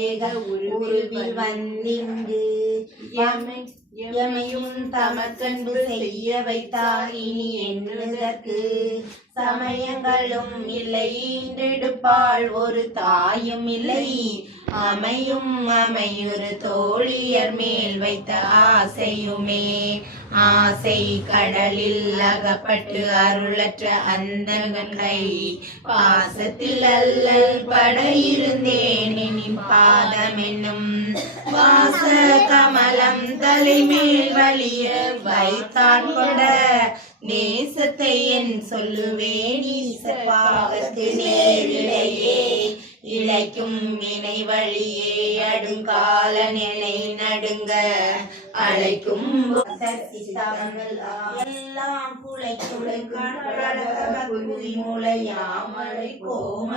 ஏக உருவில் வந்திங்கு எமையும் தமக்கன்பு செய்ய வைத்தார். இனி எண்ணுதற்கு சமயங்களும் இல்லை, ஈன்றெடுப்பாள் ஒரு தாயும் இல்லை. அமையும் அமையுறு தோழியர் மேல் வைத்த ஆசையுமே ஆசை கடலில் அகப்பட்டு அருளற்ற அந்தகை பாசத்தில் அல்லல் பட இருந்தேன். இனி பாதம் என்னும் வாச கமலம் தலைமேல் வலிய வைத்தான் கொட நேசத்தை என் சொல்லுவேன். ஈசப்பாகத்து நேரிடையே இழைக்கும் வினை வழியே அடுங்கால நிலை நடுங்க அழைக்கும் எல்லாம் குலைக்குலை மூளையாமலை கோம